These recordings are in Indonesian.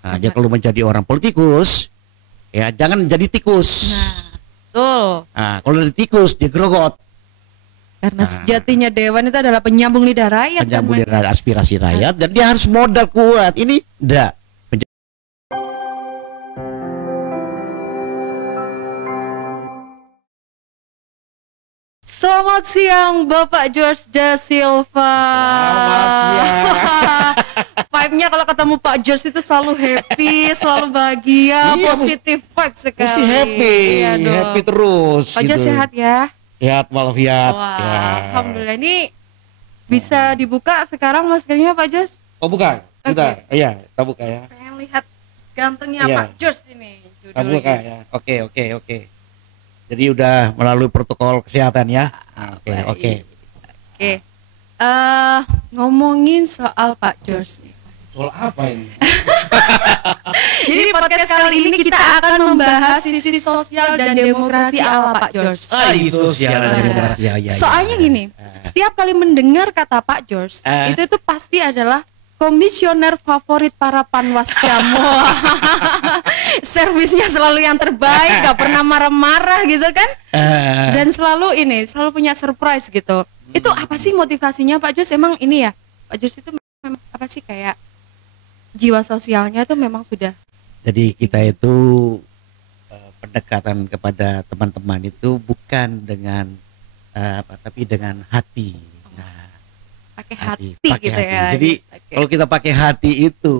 Nah, dia kalau menjadi orang politikus, ya jangan jadi tikus. Nah, betul. Nah, kalau jadi tikus, dia grogot. Karena sejatinya Dewan itu adalah penyambung lidah rakyat. Penyambung lidah aspirasi rakyat, dan dia harus modal kuat. Ini enggak. Selamat siang Bapak George Da Silva. Selamat siang. Vibe-nya kalau ketemu Pak George itu selalu happy, selalu bahagia, Iya, positif vibe sekali. Mesti happy, Iya dong. happy terus. Pak George sehat ya? Sehat walafiat. Wah, Ya. alhamdulillah. Ini bisa dibuka sekarang maskernya Pak George? Oh bukan, Oke. kita, iya, kita buka ya. Pengen lihat gantengnya Iya. Pak George ini. Kita buka ya. Oke. Jadi udah melalui protokol kesehatan ya. Oke. Oke. Ngomongin soal Pak George nih. Soal apa ini? Jadi podcast kali ini kita akan membahas sisi sosial dan demokrasi ala Pak George. Sosial dan demokrasi. Ya. Soalnya gini, setiap kali mendengar kata Pak George, itu pasti adalah komisioner favorit para panwas jamu. Servisnya selalu yang terbaik, gak pernah marah-marah gitu kan? Dan selalu punya surprise gitu. Itu apa sih motivasinya Pak George? Emang ini ya, Pak George itu memang apa sih, kayak jiwa sosialnya itu memang sudah. Jadi kita itu pendekatan kepada teman-teman itu bukan dengan tapi dengan hati. Pakai hati pakai gitu hati. ya. Jadi Oke. kalau kita pakai hati itu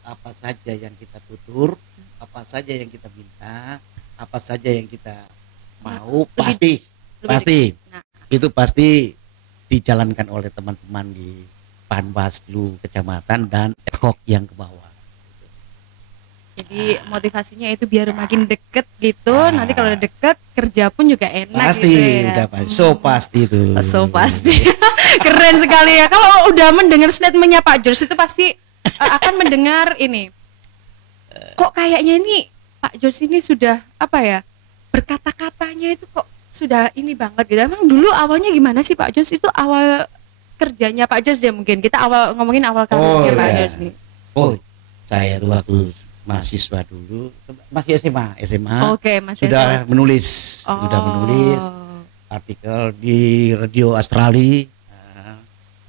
apa saja yang kita tutur, apa saja yang kita minta, apa saja yang kita mau, pasti Nah. itu pasti dijalankan oleh teman-teman di Panwaslu kecamatan dan ad hoc yang ke bawah. Jadi motivasinya itu biar makin deket gitu. Nanti kalau udah deket kerja pun juga enak Pasti, gitu ya. udah pasti. Pasti itu. Pasti. Keren sekali ya. Kalau udah mendengar statementnya Pak George itu pasti akan mendengar ini. Kok kayaknya ini Pak George ini sudah apa ya? Berkata-katanya itu kok sudah ini banget gitu. Emang dulu awalnya gimana sih Pak George? Itu awal kerjanya Pak George ya mungkin. Kita ngomongin awal karirnya Pak George nih. Oh, saya tuh waktu mahasiswa dulu, masih SMA. Oke, masih sudah SMA. menulis, artikel di radio Australia.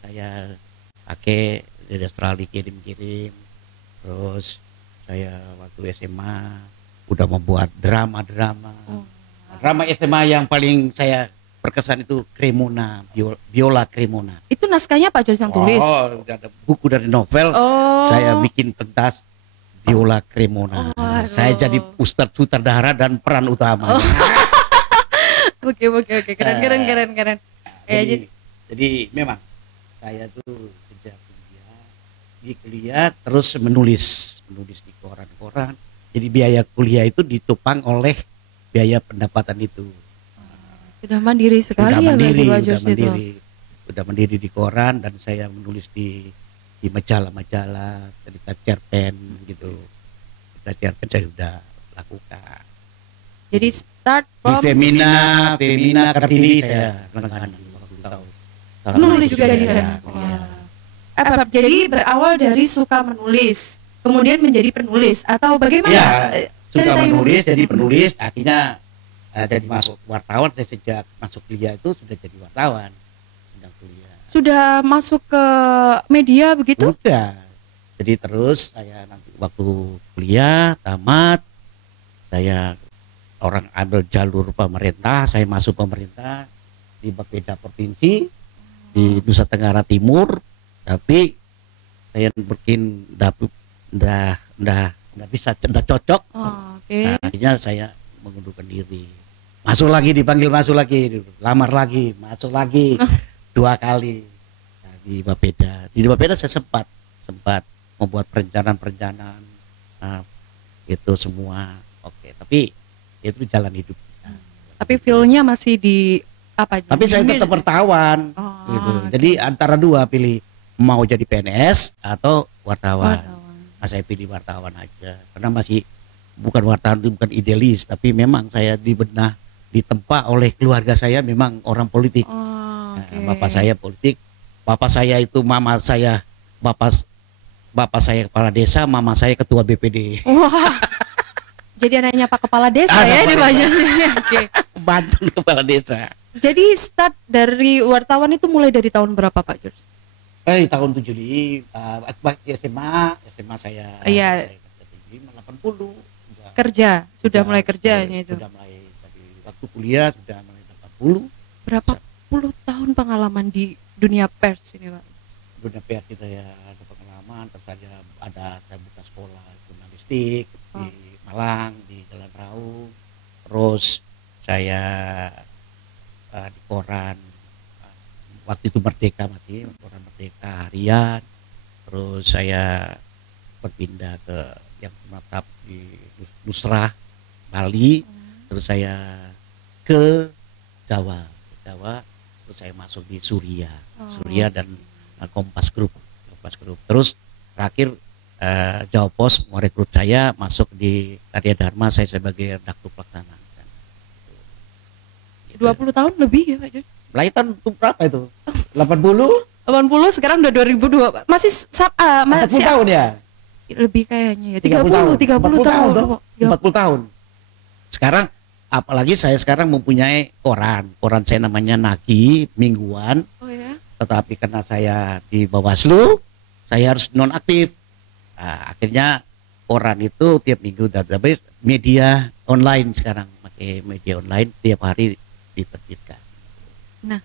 Saya pakai dari Australia, kirim. Terus saya waktu SMA udah membuat drama. Drama SMA yang paling saya berkesan itu Cremona, Biola Cremona. Itu naskahnya Pak George yang tulis. Oh, ada buku dari novel. Saya bikin pentas Biola Cremona. Saya jadi ustadz sutradara dan peran utama. Oke, keren. Jadi memang saya tuh sejak kuliah terus menulis di koran-koran. Jadi biaya kuliah itu ditopang oleh biaya pendapatan itu. Sudah mandiri sekali ya Pak George itu. Sudah mandiri di koran, dan saya menulis di majalah-majalah, cerita cerpen gitu. Cerita cerpen saya sudah lakukan. Jadi start Di from Femina Kartini saya langganan waktu tahu. menulis juga di sana. Jadi berawal dari suka menulis, kemudian menjadi penulis atau bagaimana? Ya, suka Ceritain menulis jadi penulis, akhirnya jadi masuk wartawan. Saya sejak masuk kuliah itu sudah jadi wartawan. Sudah masuk ke media begitu? Udah. Jadi terus saya nanti waktu kuliah tamat, saya orang ambil jalur pemerintah, saya masuk pemerintah di Bapeda provinsi di Nusa Tenggara Timur, tapi saya bikin nggak cocok. Oke. Nah, akhirnya saya mengundurkan diri. Dipanggil masuk lagi, lamar lagi, masuk lagi. 2 kali di Bapeda. Di Bapeda saya sempat membuat perencanaan itu semua. Oke, tapi itu jalan hidup. Tapi feel-nya masih di apa? Tapi saya tetap wartawan gitu. Okay. Jadi antara dua, pilih mau jadi PNS atau wartawan. Saya pilih wartawan aja karena masih bukan wartawan, itu bukan idealis, tapi memang saya ditempa oleh keluarga saya memang orang politik. Okay. Bapak saya politik, bapak saya itu mama saya, bapak bapak saya kepala desa, mama saya ketua BPD. Wah. Jadi anaknya Pak Kepala Desa ya di Banyumas. Oke. Banten kepala desa. Jadi start dari wartawan itu mulai dari tahun berapa Pak George? Tahun 7 di SMA saya. Iya. Saya kerja di 80. Sudah mulai kerjanya itu. Sudah mulai dari waktu kuliah sudah mulai 80. Berapa puluh tahun pengalaman di dunia pers ini Pak? Dunia pers kita ya ada pengalaman, terus saya buka sekolah jurnalistik di Malang, di Jalan Raung. Terus saya di koran waktu itu Merdeka, masih koran Merdeka harian. Terus saya berpindah ke yang menetap di Nusrah Bali. Terus saya ke Jawa, terus saya masuk di Surya dan Kompas Group. Terus terakhir Jawa Pos merekrut saya masuk di Karya Dharma, saya sebagai redaktur pelaksana. 20 tahun lebih ya Pak George? Lahiran itu berapa itu? 80? Sekarang udah 2002 masih 40 tahun ya? Lebih kayaknya ya 30 tahun. 40 tahun. Sekarang apalagi saya sekarang mempunyai koran saya namanya Nagi mingguan. Oh ya. Tetapi karena saya di Bawaslu saya harus nonaktif. Akhirnya koran itu tiap minggu database media online sekarang, pakai media online tiap hari diterbitkan. Nah,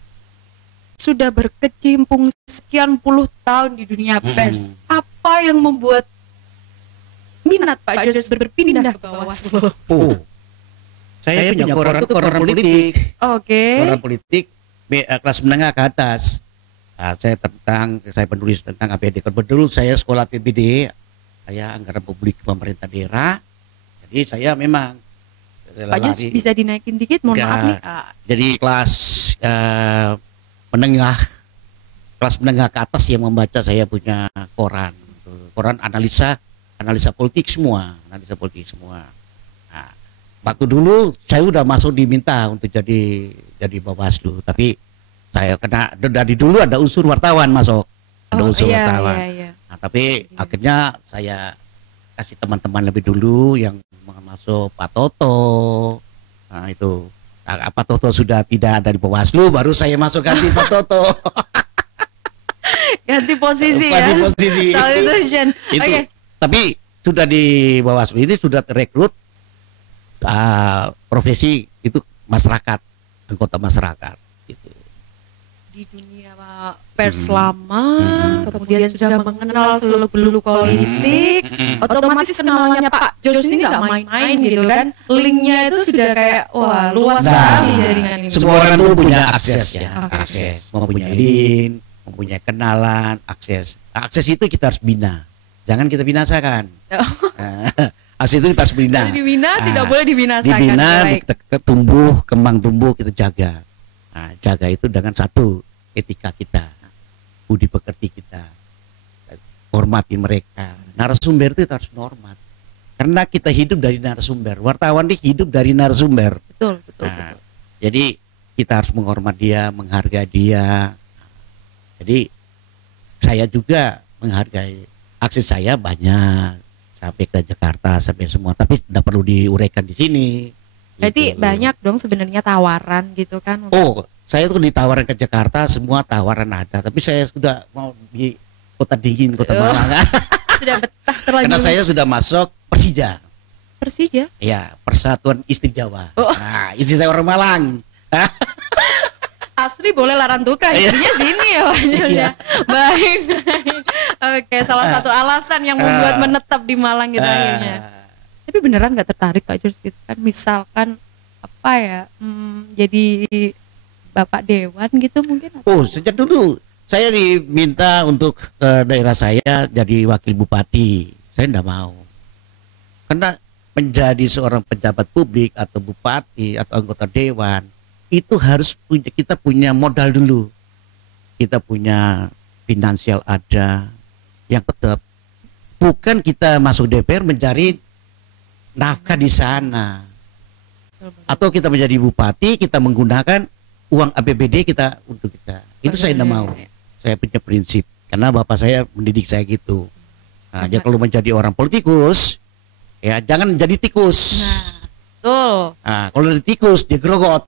sudah berkecimpung sekian puluh tahun di dunia pers. Apa yang membuat minat Pak George berpindah ke Bawaslu? Saya punya koran politik. Oke. Koran politik kelas menengah ke atas. Saya penulis tentang APBD. Kebetulan saya sekolah APBD, saya anggaran publik pemerintah daerah. Jadi saya memang Pak George bisa dinaikin dikit, mohon maaf nih. Jadi kelas menengah ke atas yang membaca saya punya koran analisa politik semua. Nah, waktu dulu saya udah masuk diminta untuk jadi Bawaslu, tapi saya kena dari dulu ada unsur wartawan masuk, wartawan. Iya. Nah, tapi akhirnya saya kasih teman-teman lebih dulu yang masuk Pak Toto. Nah itu Pak Toto sudah tidak ada di Bawaslu, baru saya masuk ganti Pak Toto. Ganti posisi Soal itu. Okay. Tapi sudah di Bawaslu ini sudah terekrut profesi itu masyarakat, anggota masyarakat gitu. Di dunia pers lama, kemudian sudah mengenal seluk-beluk politik, otomatis kenalannya Pak George ini nggak main-main gitu kan. Linknya itu sudah kayak wah luas sekali jaringan ini. Semua orang tuh punya akses ya, akses, mempunyai link, mempunyai kenalan, akses. Akses itu kita harus bina, jangan kita binasakan. Akses itu kita harus bina. Dibina, tidak boleh dibinasakan. Dibina, kembang tumbuh kita jaga. Nah, jaga itu dengan satu, etika kita, budi pekerti kita, hormati mereka. Narasumber itu harus hormat, karena kita hidup dari narasumber. Wartawan ini hidup dari narasumber. Betul. Jadi kita harus menghormati dia, menghargai dia. Jadi saya juga menghargai. Akses saya banyak sampai ke Jakarta, sampai semua, tapi tidak perlu diuraikan di sini. Berarti banyak dong sebenarnya tawaran gitu kan? Saya tuh ditawaran ke Jakarta, semua tawaran ada. Tapi saya sudah mau di kota dingin, kota Malang. Sudah betah terlanjur. Karena saya sudah masuk Persija. Persija? Iya, Persatuan Istri Jawa. Nah, istri saya orang Malang. Asli boleh larantuka, istrinya sini ya Pak George. Baik. Oke, salah satu alasan yang membuat menetap di Malang gitu akhirnya. Tapi beneran nggak tertarik Pak George gitu kan, misalkan apa ya, jadi Bapak Dewan gitu mungkin? Sejak dulu saya diminta untuk ke daerah saya jadi wakil bupati, saya enggak mau. Karena menjadi seorang pejabat publik atau bupati atau anggota dewan itu harus kita punya modal dulu, kita punya finansial ada yang tetap, bukan kita masuk DPR mencari nafkah di sana. Atau kita menjadi bupati, kita menggunakan uang APBD kita untuk kita. Itu saya tidak mau. Saya punya prinsip, karena bapak saya mendidik saya gitu. Nah, dia kalau menjadi orang politikus, ya jangan jadi tikus. Nah, betul. Nah, kalau jadi tikus dia grogot.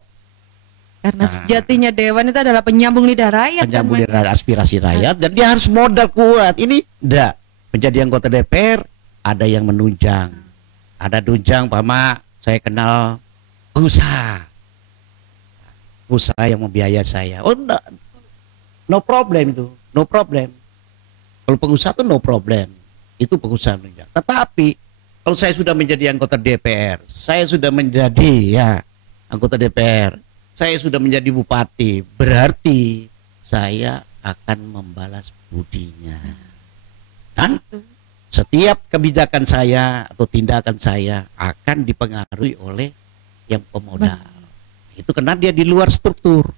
Karena sejatinya dewan itu adalah penyambung lidah rakyat. Penyambung kan, lidah aspirasi rakyat, dan dia harus modal kuat. Ini enggak menjadi anggota DPR, ada yang menunjang. Ada tunjang, Pak, saya kenal pengusaha. Pengusaha yang membiayai saya. Oh enggak. No problem itu, no problem. Kalau pengusaha itu no problem. Itu pengusaha menunjang. Tetapi kalau saya sudah menjadi anggota DPR, saya sudah menjadi anggota DPR, saya sudah menjadi bupati, berarti saya akan membalas budinya. Dan setiap kebijakan saya atau tindakan saya akan dipengaruhi oleh yang pemodal. Itu karena dia di luar struktur,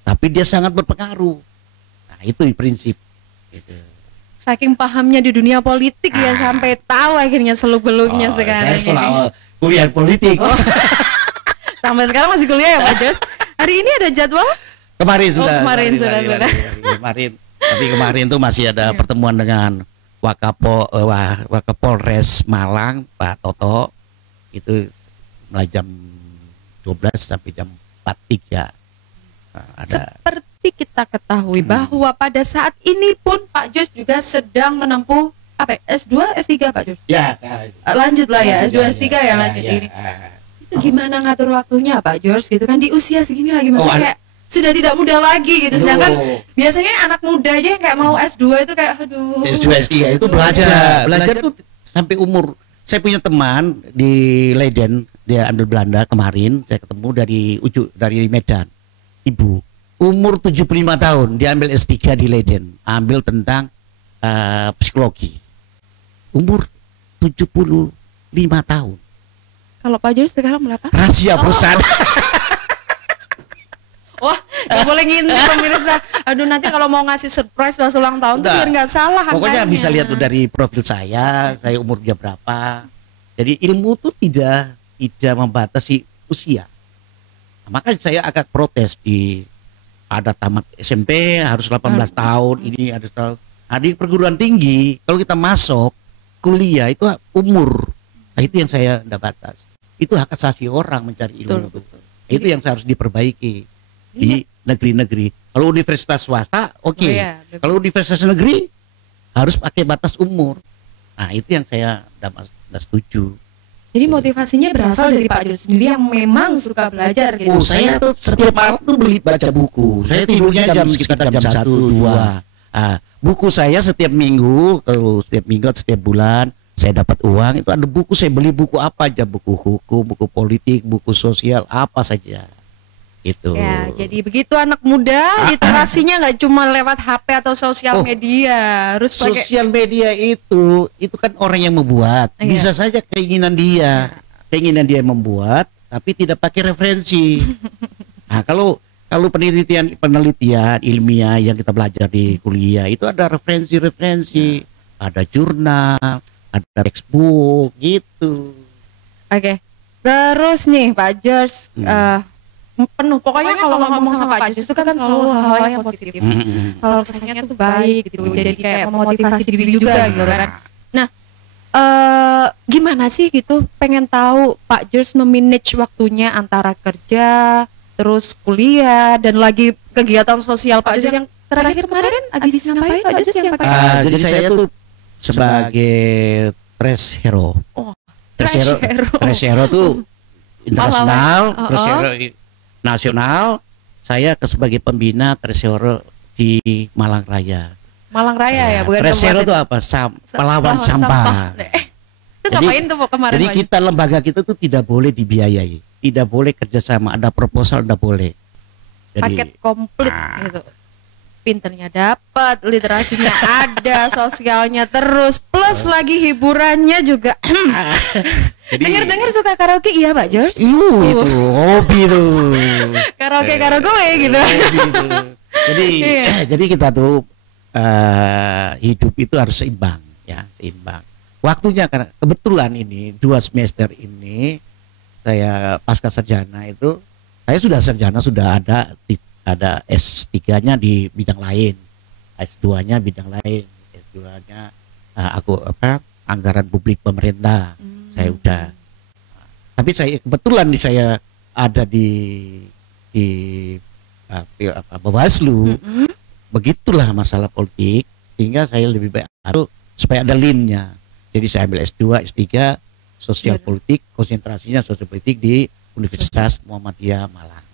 tapi dia sangat berpengaruh. Nah, itu prinsip. Gitu. Saking pahamnya di dunia politik ya sampai tahu akhirnya seluk-beluknya sekarang. Saya sekolah kuliah politik. Sampai sekarang masih kuliah ya Pak Jos? Hari ini ada jadwal? Kemarin sudah. Kemarin sudah. Kemarin. Tapi kemarin tuh masih ada pertemuan dengan Wakapolres Malang, Pak Toto. Itu mulai jam 12 sampai jam 4.3. Nah, ada. Seperti kita ketahui bahwa pada saat ini pun Pak Jos juga sedang menempuh S2, S3 Pak Jos? Ya, lanjut lah ya, S2, S3 ya lanjut ini. Itu gimana ngatur waktunya Pak Jos gitu kan di usia segini lagi masih kayak sudah tidak muda lagi gitu. Sedangkan biasanya anak muda aja yang kayak mau S2 itu kayak aduh. S2, S3 itu belajar tuh sampai umur. Saya punya teman di Leiden, dia ambil Belanda kemarin, saya ketemu dari Medan. Ibu, umur 75 tahun, dia ambil S3 di Leiden, ambil tentang psikologi. Umur 75 tahun. Kalau Pak Jos sekarang berapa? Rahasia perusahaan. Wah, gak boleh ngintip pemirsa. Aduh, nanti kalau mau ngasih surprise pas ulang tahun tuh biar nggak salah Pokoknya angkanya. bisa lihat tuh dari profil saya umurnya berapa. Jadi ilmu tuh tidak membatasi usia. Makanya saya agak protes ada tamat SMP harus 18 tahun, ini ada tahun. Nah, di perguruan tinggi kalau kita masuk kuliah itu umur. Nah, itu yang saya tidak batas. Itu hak asasi orang mencari ilmu. Betul. Itu yang harus diperbaiki di negeri-negeri. Kalau universitas swasta oke. Kalau universitas negeri harus pakai batas umur. Nah, itu yang saya tidak setuju. Jadi motivasinya berasal dari Pak Jos sendiri yang memang suka belajar gitu. Saya tuh setiap malam tuh baca buku. Saya tidurnya sekitar jam 1, 2. Buku saya setiap minggu atau setiap bulan saya dapat uang, itu ada buku, saya beli buku apa aja, buku hukum, buku politik, buku sosial, apa saja. Itu. Ya, jadi begitu anak muda, literasinya nggak cuma lewat HP atau sosial media, harus pakai sosial media itu kan orang yang membuat. Bisa saja keinginan dia membuat, tapi tidak pakai referensi. Nah, kalau penelitian ilmiah yang kita belajar di kuliah itu ada referensi, ada jurnal, ada textbook gitu. Oke. Terus nih Pak Jos, penuh pokoknya kalau ngomong sama Pak Jos itu kan selalu hal-hal yang positif, selalu kesannya tuh baik gitu, jadi kayak memotivasi diri juga gitu kan. Nah, gimana sih gitu, pengen tahu Pak Jos memanage waktunya antara kerja, terus kuliah, dan lagi kegiatan sosial Pak Jos yang terakhir kemarin habis ngapain Pak Jos yang pakai? Jadi saya tuh sebagai trash hero. Trash hero tuh internasional, trash hero nasional. Saya sebagai pembina trash hero di Malang Raya. Malang Raya ya, bukan trash hero itu apa? Pelawan sampah. Itu ngapain tuh kemarin? Jadi kita lembaga kita tuh tidak boleh dibiayai, tidak boleh kerjasama, ada proposal tidak boleh. Jadi, paket komplit gitu. Pinternya dapat, literasinya ada, sosialnya terus, plus lagi hiburannya juga. Dengar-dengar suka karaoke, iya Pak Jos? Itu hobi tuh. Karaoke gitu. Jadi kita tuh hidup itu harus seimbang, ya, seimbang. Waktunya karena kebetulan ini 2 semester ini saya pasca sarjana itu, saya sudah sarjana, sudah ada S3-nya di bidang lain, S2-nya bidang lain, S2-nya aku anggaran publik pemerintah. Saya udah. Tapi saya kebetulan saya ada di Bawaslu. Begitulah masalah politik, sehingga saya lebih baik supaya ada linknya. Jadi saya ambil S2, S3 sosial politik, konsentrasinya sosial politik di Universitas Muhammadiyah Malang.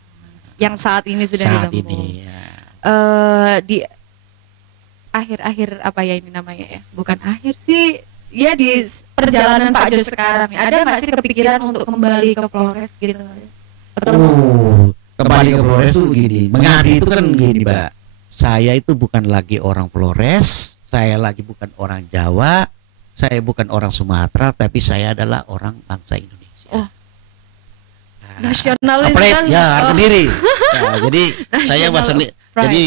Yang saat ini sedang saat ditempuh. ini ya. Di akhir-akhir apa ya ini namanya ya? Bukan akhir sih. Ya di perjalanan Pak Jos sekarang nih, ada nggak sih kepikiran untuk kembali ke Flores gitu? Kembali ke Flores tuh gini, mengabdi itu kan gini, Mbak. Saya itu bukan lagi orang Flores, saya lagi bukan orang Jawa, saya bukan orang Sumatera, tapi saya adalah orang bangsa Indonesia. Nasionalis kan? Ya, harga diri. Nah, jadi saya jadi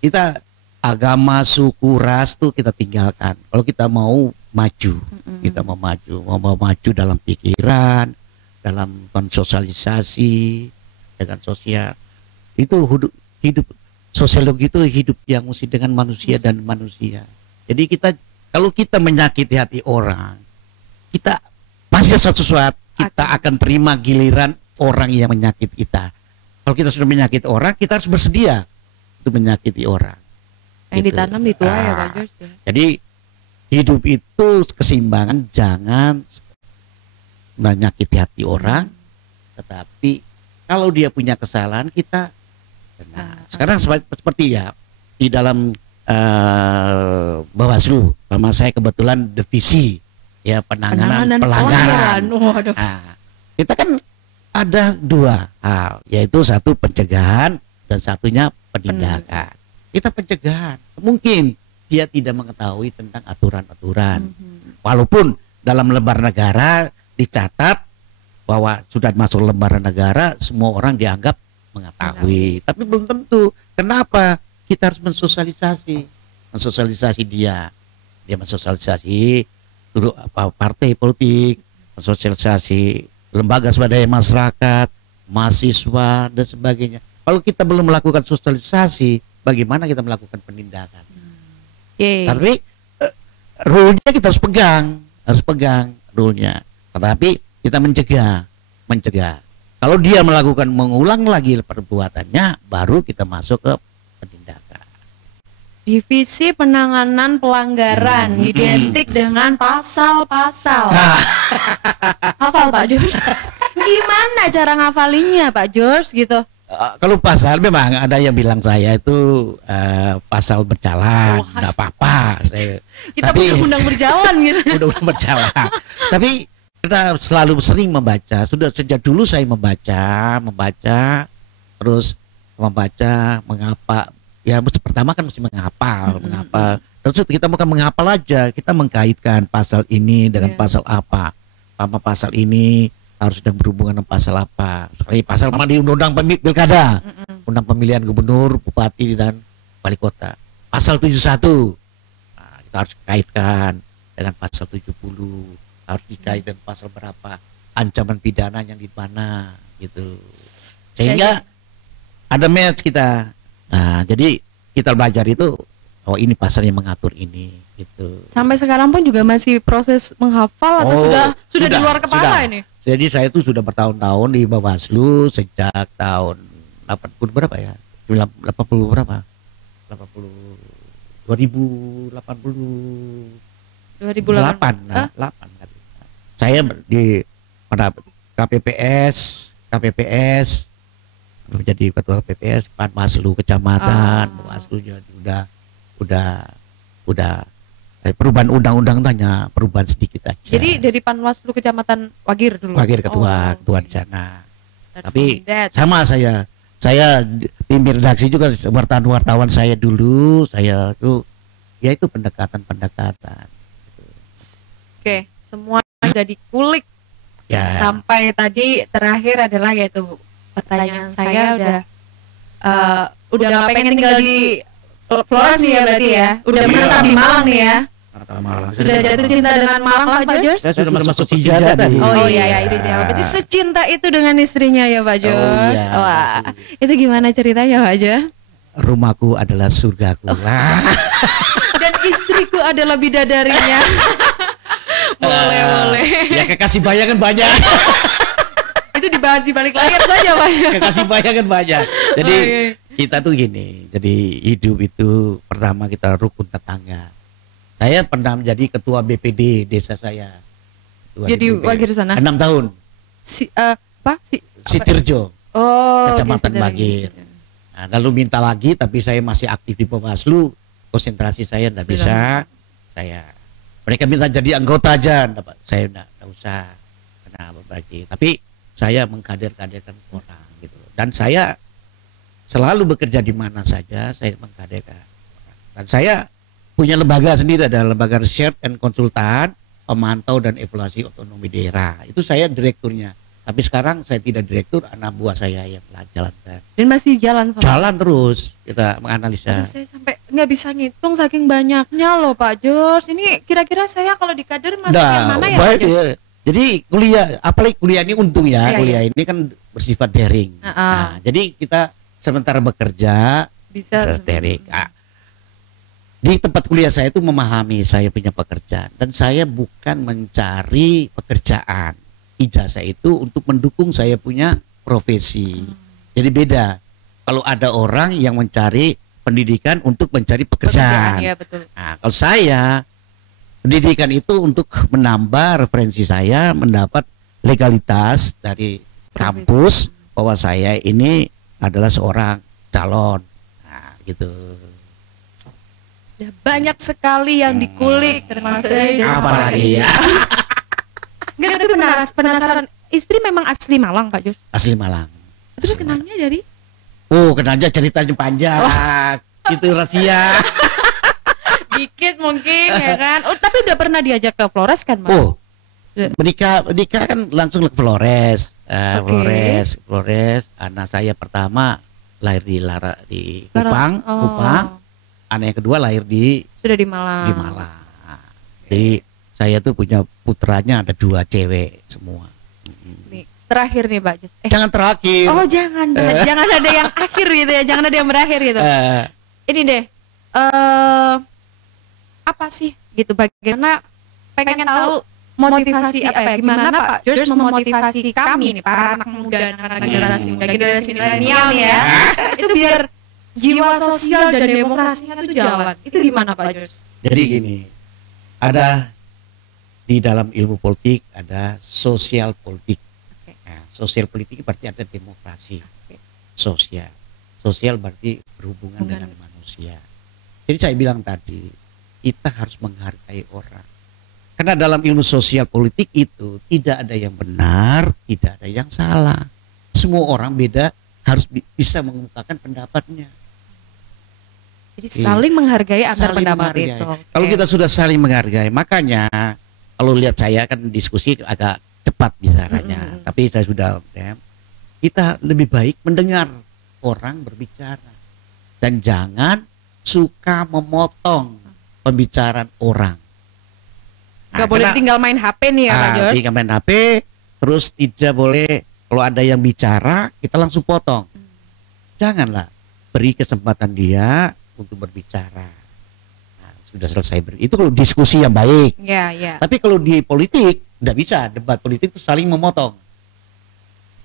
kita agama, suku, ras tuh kita tinggalkan. Kalau kita mau maju, kita mau maju dalam pikiran, dalam sosialisasi, dengan sosial. Itu hidup sosiologi itu hidup yang mesti dengan manusia dan manusia. Jadi kalau kita menyakiti hati orang, kita pasti suatu saat kita akan terima giliran orang yang menyakiti kita. Kalau kita sudah menyakiti orang, kita harus bersedia untuk menyakiti orang. Yang gitu. Ditanam dituai ya Pak Jos. Jadi hidup itu keseimbangan, jangan menyakiti hati orang, tetapi kalau dia punya kesalahan kita benar. Sekarang seperti ya di dalam Bawaslu, sama saya kebetulan divisi ya penanganan pelanggaran. Kita kan ada dua hal, yaitu satu pencegahan dan satunya penindakan. Kita pencegahan, mungkin dia tidak mengetahui tentang aturan-aturan, walaupun dalam lembar negara dicatat bahwa sudah masuk lembaran negara semua orang dianggap mengetahui, tapi belum tentu. Kenapa? Kita harus mensosialisasi dia mensosialisasi partai politik, mensosialisasi lembaga swadaya masyarakat, mahasiswa dan sebagainya. Kalau kita belum melakukan sosialisasi, bagaimana kita melakukan penindakan? Tapi rule-nya kita harus pegang rule-nya. Tetapi kita mencegah. Kalau dia mengulang lagi perbuatannya, baru kita masuk ke penindakan. Divisi penanganan pelanggaran identik dengan pasal-pasal. Hafal Pak Jos. Gimana cara ngafalinya Pak Jos gitu? Kalau pasal memang ada yang bilang saya itu pasal berjalan, nggak apa-apa. Kita undang-undang berjalan gitu. Undang-undang berjalan. Tapi kita selalu sering membaca. Sudah sejak dulu saya membaca, terus mengapa. Ya pertama kan mesti menghafal. Terus kita bukan menghafal aja, kita mengkaitkan pasal ini dengan pasal apa. Pasal ini harus sedang berhubungan dengan pasal apa. Pasal di undang-undang pilkada, undang pemilihan gubernur, bupati dan wali kota. Pasal 71 kita harus kaitkan dengan pasal 70, harus dikaitkan pasal berapa, ancaman pidana yang di mana gitu. Sehingga ada match kita. Nah, jadi kita belajar itu, oh ini pasal yang mengatur ini gitu. Sampai sekarang pun juga masih proses menghafal atau sudah di luar kepala ini? Jadi saya tuh sudah bertahun-tahun di Bawaslu sejak tahun 80 berapa ya? 80 berapa? 2008 Saya di pada KPPS menjadi ketua PPS, Panwaslu kecamatan, Bawaslu jadi udah perubahan undang-undang tanya perubahan sedikit aja. Jadi dari Panwaslu kecamatan Wagir dulu. Wagir ketua di sana. Tapi sama saya tim redaksi juga wartawan saya dulu, saya tuh ya itu pendekatan. Oke, semua sudah dikulik. Ya. Sampai tadi terakhir adalah yaitu pertanyaan saya udah nggak pengen tinggal di Flores nih ya berarti ya, udah menetap di Malang nih ya. Sudah jatuh cinta dengan Malang Pak Jos? Saya sudah masuk sejadah tadi. Oh iya istri Jawa. Berarti secinta itu dengan istrinya ya Pak Jos. Wah, itu gimana ceritanya Pak Jos? Rumahku adalah surgaku. Dan Istriku adalah bidadarinya. Boleh. Ya kekasih bayangan banyak. Itu dibahas di balik layar saja, Pak. Kekasih bayangan banyak. Jadi Oh, iya. kita tuh gini. Jadi hidup itu pertama kita rukun tetangga. Saya pernah menjadi ketua BPD desa saya. Ketua Jadi BPD. wakil di sana. 6 tahun. Sitirjo, Oh, Kecamatan oke, Bagir. Nah, lalu minta lagi, tapi saya masih aktif di Bawaslu. Konsentrasi saya tidak bisa. Mereka minta jadi anggota aja, saya enggak usah. Karena berbagi. Tapi saya mengkader-kaderkan orang gitu. Dan saya selalu bekerja di mana saja, saya mengkaderkan orang. Dan saya punya lembaga sendiri, ada lembaga riset dan konsultan, pemantau dan evaluasi otonomi daerah. Itu saya direkturnya. Tapi sekarang saya tidak direktur, anak buah saya yang jalankan. Dan masih jalan sama. Jalan terus kita menganalisa. Aduh, saya sampai nggak bisa ngitung saking banyaknya loh Pak George. Ini kira-kira saya kalau di kader masuk yang mana ya Pak baik, George? ya. Jadi kuliah, apalagi kuliah ini untung ya, Iya, kuliah ini kan bersifat daring. Nah, jadi kita sementara bekerja Bisa. daring. Nah, di tempat kuliah saya itu memahami saya punya pekerjaan dan saya bukan mencari pekerjaan. Ijazah itu untuk mendukung saya punya profesi. Jadi beda. Kalau ada orang yang mencari pendidikan untuk mencari pekerjaan. Ya, betul. Nah, kalau saya pendidikan itu untuk menambah referensi saya, mendapat legalitas dari kampus bahwa saya ini adalah seorang calon. Nah, gitu. Sudah banyak sekali yang dikulik termasuk dari desa. Apalagi ya. Enggak, tapi penasaran. Istri memang asli Malang Pak George. Asli Malang. Terus kenalnya dari? Oh, kenalnya ceritanya panjang. Itu rahasia. Dikit mungkin ya kan. Oh, tapi udah pernah diajak ke Flores kan, Mas? Oh, menikah kan langsung ke Flores. Flores. Anak saya pertama lahir di Kupang, Kupang. Anak yang kedua lahir sudah di Malang. Di Malang. Jadi saya tuh punya putranya ada 2 cewek semua. Nih, terakhir nih Pak Jus. Jangan terakhir. Oh jangan, jangan ada yang akhir gitu ya, jangan ada yang berakhir gitu. Ini deh, apa sih gitu? Bagaimana pengen tahu motivasi apa ya? Gimana Pak Jus memotivasi kami nih para anak muda, anak generasi muda, generasi milenial nih ya, itu biar jiwa sosial dan demokrasinya tuh jalan. Itu gimana Pak Jus? Jadi gini, ada di dalam ilmu politik ada sosial politik. Nah, sosial politik berarti ada demokrasi. Sosial berarti berhubungan dengan manusia. Jadi saya bilang tadi, kita harus menghargai orang. Karena dalam ilmu sosial politik itu tidak ada yang benar, tidak ada yang salah. Semua orang beda, harus bisa mengemukakan pendapatnya. Jadi saling menghargai antar pendapat itu. Kalau kita sudah saling menghargai, makanya kalau lihat saya kan diskusi agak cepat bicaranya, tapi saya sudah kita lebih baik mendengar orang berbicara dan jangan suka memotong pembicaraan orang. Gak boleh tinggal main HP nih ya Pak George. Tinggal main HP, terus tidak boleh kalau ada yang bicara kita langsung potong. Janganlah, beri kesempatan dia untuk berbicara. Sudah selesai itu kalau diskusi yang baik. Ya. Tapi kalau di politik tidak bisa, debat politik itu saling memotong.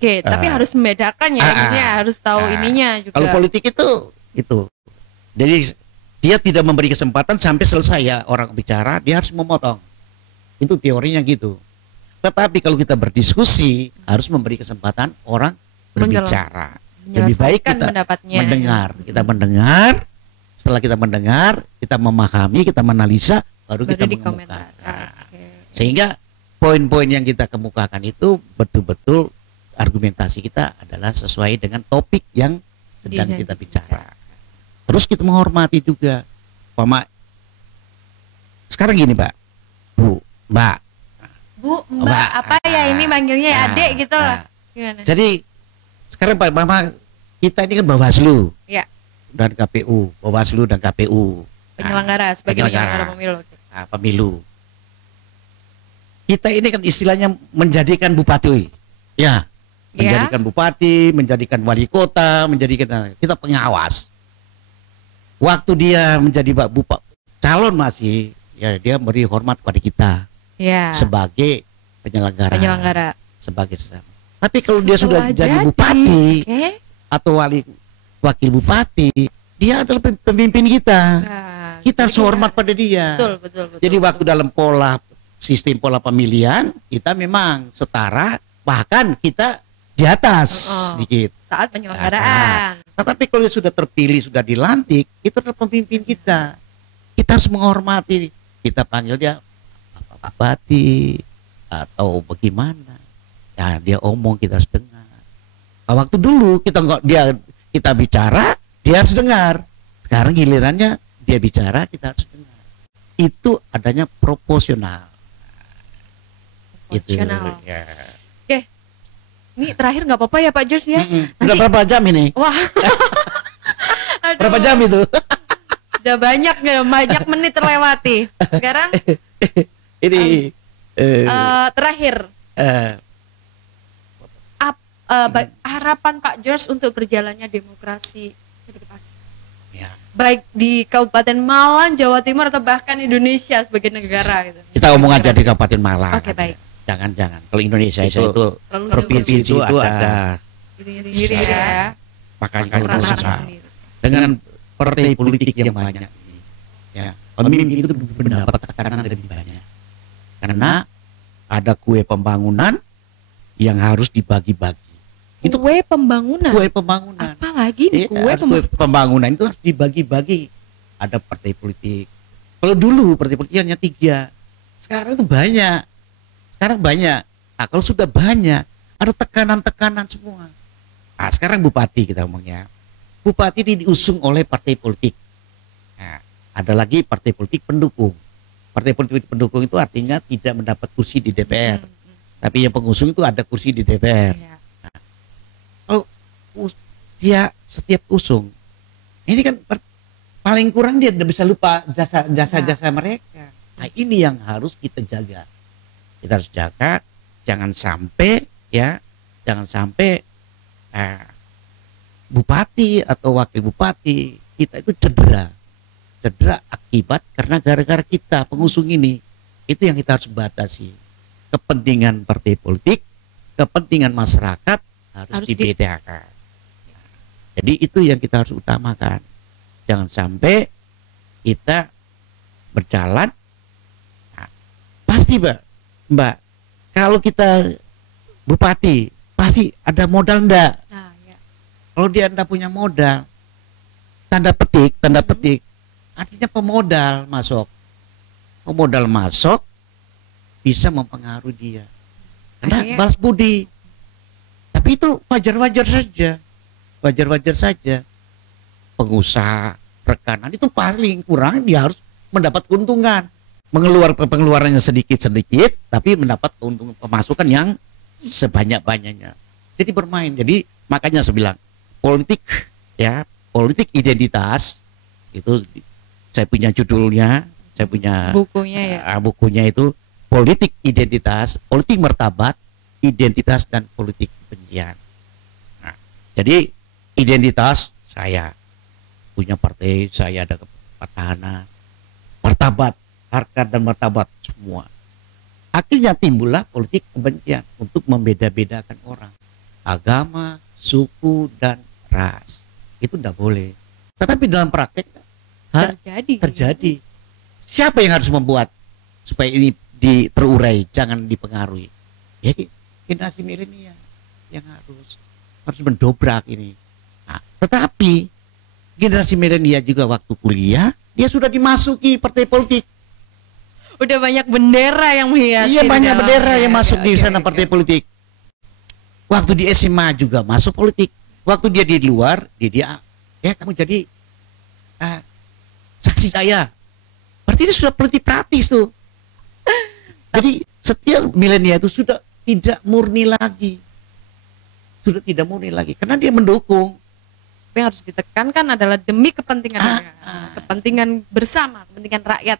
Oke, tapi harus membedakan ya, maksudnya harus tahu ininya juga. Kalau politik itu. Jadi dia tidak memberi kesempatan sampai selesai ya orang bicara, dia harus memotong. Itu teorinya gitu. Tetapi kalau kita berdiskusi harus memberi kesempatan orang berbicara. Lebih baik kita mendengar. Kita mendengar. Setelah kita mendengar, kita memahami, kita menganalisa, baru kita mengemukakan. Sehingga poin-poin yang kita kemukakan itu betul-betul argumentasi kita adalah sesuai dengan topik yang sedang kita bicara. Terus kita menghormati juga. Pak, sekarang gini Mbak, Mbak, apa ya ini manggilnya adik gitu lah. Gimana? Jadi sekarang Pak Mama, kita ini kan Bawaslu. Ya. Dan KPU, Bawaslu dan KPU penyelenggara sebagai penyelenggara pemilu. Pemilu. Kita ini kan istilahnya menjadikan bupati, ya, menjadikan bupati, menjadikan wali kota, menjadikan kita pengawas. Waktu dia menjadi calon masih, ya dia beri hormat kepada kita Ya. sebagai penyelenggara, sebagai sesama. Tapi kalau dia sudah jadi bupati atau wakil bupati, dia adalah pemimpin kita. Nah, Kita harus hormat pada dia. Betul. Jadi waktu dalam sistem pola pemilihan, kita memang setara, bahkan kita di atas sedikit. Saat penyelenggaraan. Tetapi kalau dia sudah terpilih, sudah dilantik, itu adalah pemimpin kita. Kita harus menghormati. Kita panggil dia Pak Bupati atau bagaimana. Ya, dia omong kita harus dengar. Nah, waktu dulu kita bicara, dia harus dengar. Sekarang gilirannya dia bicara, kita harus dengar. Itu adanya proporsional. Itu. Ya. Oke. Ini terakhir nggak apa-apa ya Pak George ya? Udah berapa jam ini? Wah. Aduh. Berapa jam itu? Sudah banyak menit terlewati. Sekarang ini terakhir. Harapan Pak George untuk berjalannya demokrasi ke depan. Ya. Baik di Kabupaten Malang, Jawa Timur atau bahkan Indonesia sebagai negara gitu. Kita ngomong aja di Kabupaten Malang. Oke, baik. Jangan. Kalau Indonesia itu provinsi itu ada. Sendiri ya. Makanya dengan partai politik yang banyak ini, ya, pemimpin itu mendapat tekanan lebih banyak. Karena ada kue pembangunan yang harus dibagi-bagi. Itu Kue pembangunan. Apalagi nih kue pembangunan itu harus dibagi-bagi. Ada partai politik. Kalau dulu partai politik hanya 3. Sekarang itu banyak. Nah, kalau sudah banyak, ada tekanan-tekanan semua. Nah, sekarang bupati kita ngomongnya. Bupati diusung oleh partai politik. Nah, ada lagi partai politik pendukung. Partai politik pendukung itu artinya tidak mendapat kursi di DPR. Tapi yang pengusung itu ada kursi di DPR. Ya. Nah, kalau dia setiap usung, ini kan paling kurang dia tidak bisa lupa jasa mereka. Nah, ini yang harus kita jaga. Kita harus jaga, jangan sampai bupati atau wakil bupati kita itu cedera akibat karena gara-gara kita pengusung ini. Itu yang kita harus batasi. Kepentingan partai politik, kepentingan masyarakat harus dibedakan. Jadi itu yang kita harus utamakan. Jangan sampai kita berjalan. Nah, pasti Mbak, kalau kita bupati pasti ada modal enggak? Nah, ya. Kalau dia enggak punya modal, tanda petik, artinya pemodal masuk bisa mempengaruhi dia. Karena balas budi. Tapi itu wajar-wajar saja. Pengusaha, rekanan itu paling kurang dia harus mendapat keuntungan. Pengeluarannya sedikit-sedikit, tapi mendapat keuntungan pemasukan yang sebanyak-banyaknya. Jadi bermain. Jadi makanya saya bilang politik identitas itu saya punya judulnya, saya punya bukunya itu politik identitas, politik martabat, identitas dan politik kebencian. Nah, jadi identitas saya punya partai, saya ada petahana, martabat, harkat dan martabat semua. Akhirnya timbullah politik kebencian untuk membeda-bedakan orang, agama, suku dan ras. Itu tidak boleh. Tetapi dalam praktek terjadi. Siapa yang harus membuat supaya ini terurai, jangan dipengaruhi? Ya generasi milenial yang harus mendobrak ini. Nah, tetapi generasi milenial juga waktu kuliah dia sudah dimasuki partai politik. Udah banyak bendera yang menghiasi. Iya, banyak bendera yang masuk di sana partai politik. Waktu di SMA juga masuk politik. Waktu dia di luar, dia kamu jadi saksi saya. Berarti dia sudah politik praktis tuh. Jadi setiap milenial itu sudah tidak murni lagi. Karena dia mendukung. Yang harus ditekankan adalah demi kepentingan kepentingan bersama, kepentingan rakyat.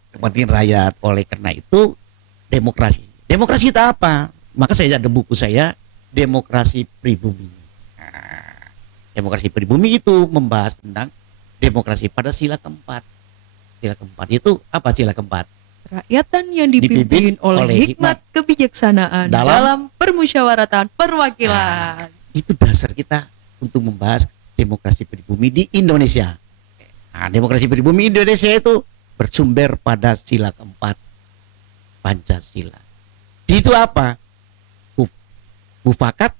Oleh karena itu demokrasi itu apa? Maka saya ada buku saya Demokrasi Pribumi. Demokrasi Pribumi itu membahas tentang demokrasi pada sila keempat. Sila keempat itu apa sila keempat? Rakyatan yang dipimpin oleh hikmat kebijaksanaan dalam permusyawaratan perwakilan. Itu dasar kita untuk membahas demokrasi pribumi di Indonesia. Nah, demokrasi pribumi Indonesia itu bersumber pada sila keempat Pancasila. Itu apa? Mufakat,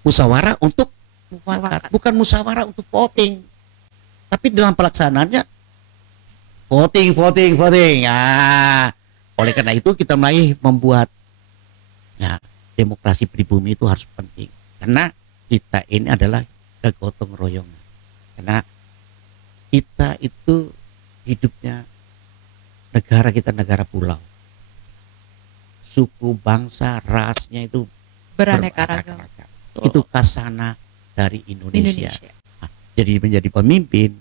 musyawarah untuk mufakat, bukan musyawarah untuk voting. Tapi dalam pelaksanaannya voting. Oleh karena itu kita mulai membuat demokrasi pribumi itu harus penting. Karena kita ini adalah kegotong royongan. Karena kita itu hidupnya negara kita negara pulau. Suku, bangsa, rasnya itu beraneka ragam. Itu khasana dari Indonesia. Nah, jadi menjadi pemimpin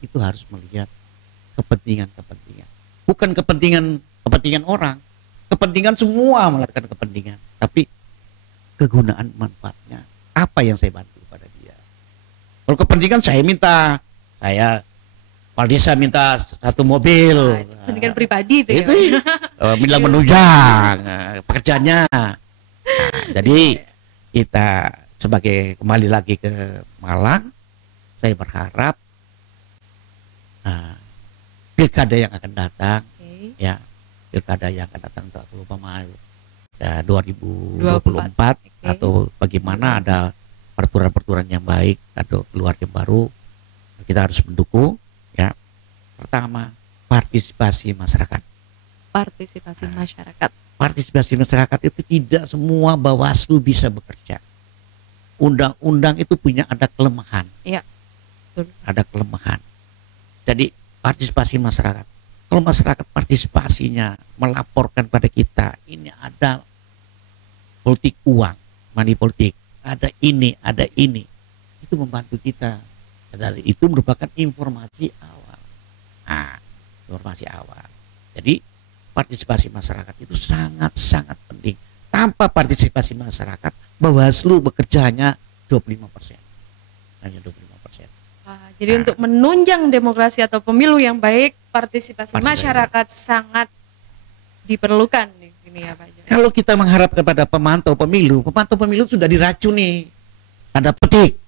itu harus melihat kepentingan, bukan kepentingan orang, kepentingan semua melakukan kepentingan, tapi kegunaan manfaatnya apa yang saya bantu pada dia. Kalau kepentingan saya Kepala desa minta satu mobil. Kepentingan pribadi itu ya. Bilang menunjang pekerjaannya. Jadi kita sebagai kembali lagi ke Malang, saya berharap pilkada yang akan datang, ya pilkada yang akan datang umpama 2024 atau bagaimana ada peraturan-peraturan yang baik atau keluar yang baru, kita harus mendukung. Ya, pertama partisipasi masyarakat. Partisipasi masyarakat itu tidak semua Bawaslu bisa bekerja. Undang-undang itu ada kelemahan. Iya. Ada kelemahan. Jadi partisipasi masyarakat. Kalau masyarakat partisipasinya melaporkan pada kita, ini ada politik uang, money politik, ada ini, itu membantu kita. Dari itu merupakan informasi awal. Informasi awal. Jadi partisipasi masyarakat itu sangat-sangat penting. Tanpa partisipasi masyarakat, Bawaslu bekerja hanya 25%. Hanya 25%. Jadi untuk menunjang demokrasi atau pemilu yang baik, partisipasi masyarakat sangat diperlukan ini ya Pak. Kalau kita mengharap kepada pemantau pemilu sudah diracuni. Tanda petik.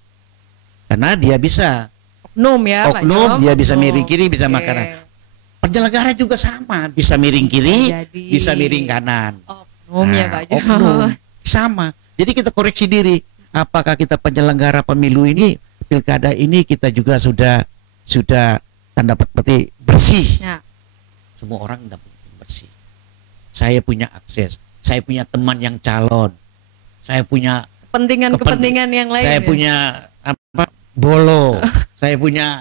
Karena dia bisa oknum, dia bisa miring kiri, bisa makan. Penyelenggara juga sama, bisa miring kiri, bisa miring kanan. Oknum ya Pak. Oknum sama. Jadi kita koreksi diri. Apakah kita penyelenggara pemilu ini, pilkada ini kita juga sudah tanda petik bersih. Ya. Semua orang dapat bersih. Saya punya akses, saya punya teman yang calon, saya punya kepentingan yang lain. Saya punya bolo, saya punya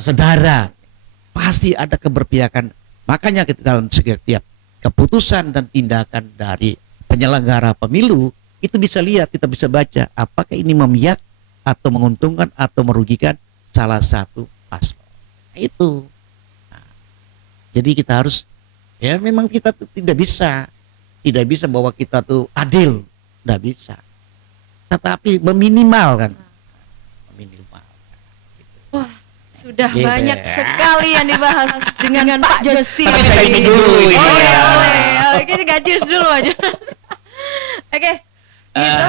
saudara, pasti ada keberpihakan. Makanya dalam setiap keputusan dan tindakan dari penyelenggara pemilu itu kita bisa baca apakah ini memihak atau menguntungkan atau merugikan salah satu paslon. Itu. Jadi kita harus memang kita tuh tidak bisa bahwa kita tuh adil, tidak bisa. Tetapi meminimalkan. Wah, sudah banyak sekali yang dibahas dengan Pak Josi. Saya ingin dulu ini. Kita gajus dulu aja. Oke. Gitu.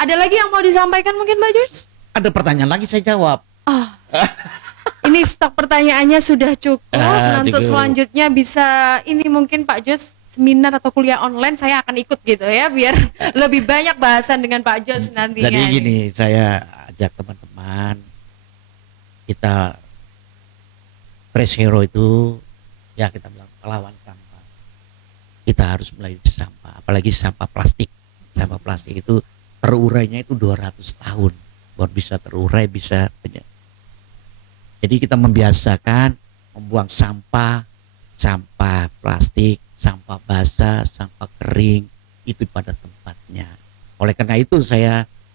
Ada lagi yang mau disampaikan mungkin Pak Jos? Ada pertanyaan lagi saya jawab. Ini stok pertanyaannya sudah cukup. Untuk selanjutnya bisa ini mungkin Pak Jos seminar atau kuliah online saya akan ikut gitu ya biar lebih banyak bahasan dengan Pak Jos nantinya. Jadi gini, saya ajak teman-teman kita Trace Hero itu ya kita bilang melawan sampah. Kita harus mulai sampah, apalagi sampah plastik. Sampah plastik itu terurainya itu 200 tahun baru bisa terurai, bisa banyak. Jadi kita membiasakan membuang sampah plastik, sampah basah, sampah kering itu pada tempatnya. Oleh karena itu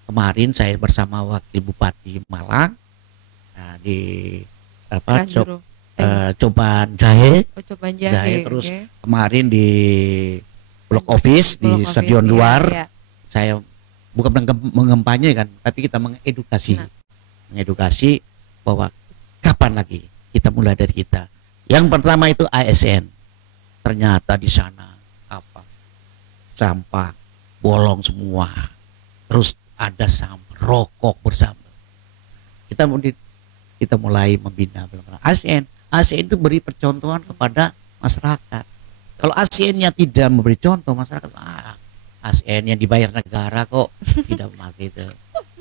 kemarin saya bersama Wakil Bupati Malang di Coban Jahe. Terus kemarin di Blok Office di Stadion Luar. Ya. Saya bukan mengampanye kan, tapi kita mengedukasi bahwa kapan lagi? Kita mulai dari kita. Yang pertama itu ASN. Ternyata di sana apa? Sampah, bolong semua. Terus ada sampah, rokok bersama. Kita mulai membina ASN. ASN itu beri percontohan kepada masyarakat. Kalau ASN-nya tidak memberi contoh, masyarakat ASN yang dibayar negara kok tidak memakai itu.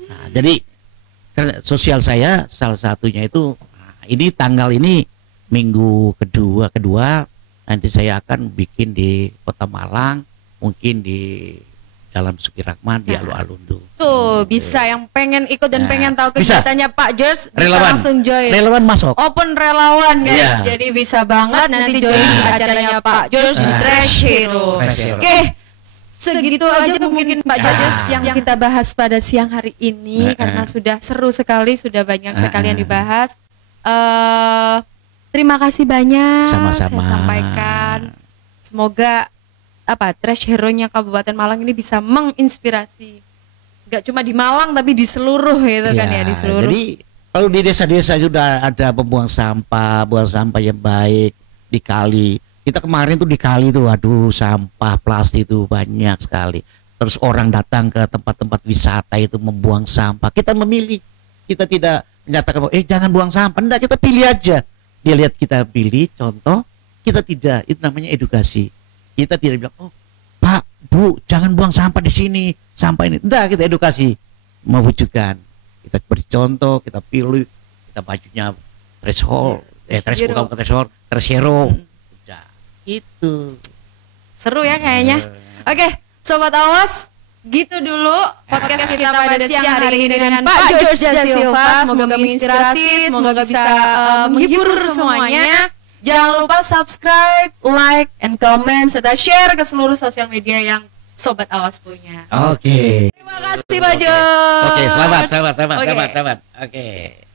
Nah, jadi sosial saya salah satunya itu ini tanggal ini minggu kedua nanti saya akan bikin di Kota Malang, mungkin di Jalan Suki Rahman di Alun-Alun. Tuh bisa yang pengen ikut dan pengen tahu kegiatannya Pak George bisa langsung join. Relawan masuk. Open relawan guys. Jadi bisa banget nanti join di acaranya Pak George di Trash Hero. Oke. Segitu aja mungkin Pak George yang kita bahas pada siang hari ini karena sudah seru sekali, sudah banyak sekali yang dibahas. Terima kasih banyak. Sama-sama. Saya sampaikan. Semoga Trash Hero-nya Kabupaten Malang ini bisa menginspirasi. Gak cuma di Malang tapi di seluruh gitu kan ya, di seluruh. Jadi kalau di desa-desa sudah ada pembuang sampah, buang sampah yang baik di kali. Kita kemarin tuh di kali tuh, aduh sampah plastik itu banyak sekali. Terus orang datang ke tempat-tempat wisata itu membuang sampah. Kita memilih, kita tidak menyatakan jangan buang sampah. Enggak, kita pilih aja. Dia lihat kita pilih, contoh, kita tidak. Itu namanya edukasi. Kita tidak bilang, Pak, Bu, jangan buang sampah di sini, sampah ini. Enggak, kita edukasi, mewujudkan. Kita beri contoh, kita pilih, kita bajunya threshold, threshold, udah, itu. Seru ya kayaknya. Oke, Sobat Awas, gitu dulu podcast kita pada siang hari ini dengan Pak George da Silva. Semoga menginspirasi, semoga bisa menghibur semuanya. Jangan lupa subscribe, like, and comment, serta share ke seluruh sosial media yang Sobat Awas punya. Oke. Terima kasih Pak George. Oke, selamat. Oke.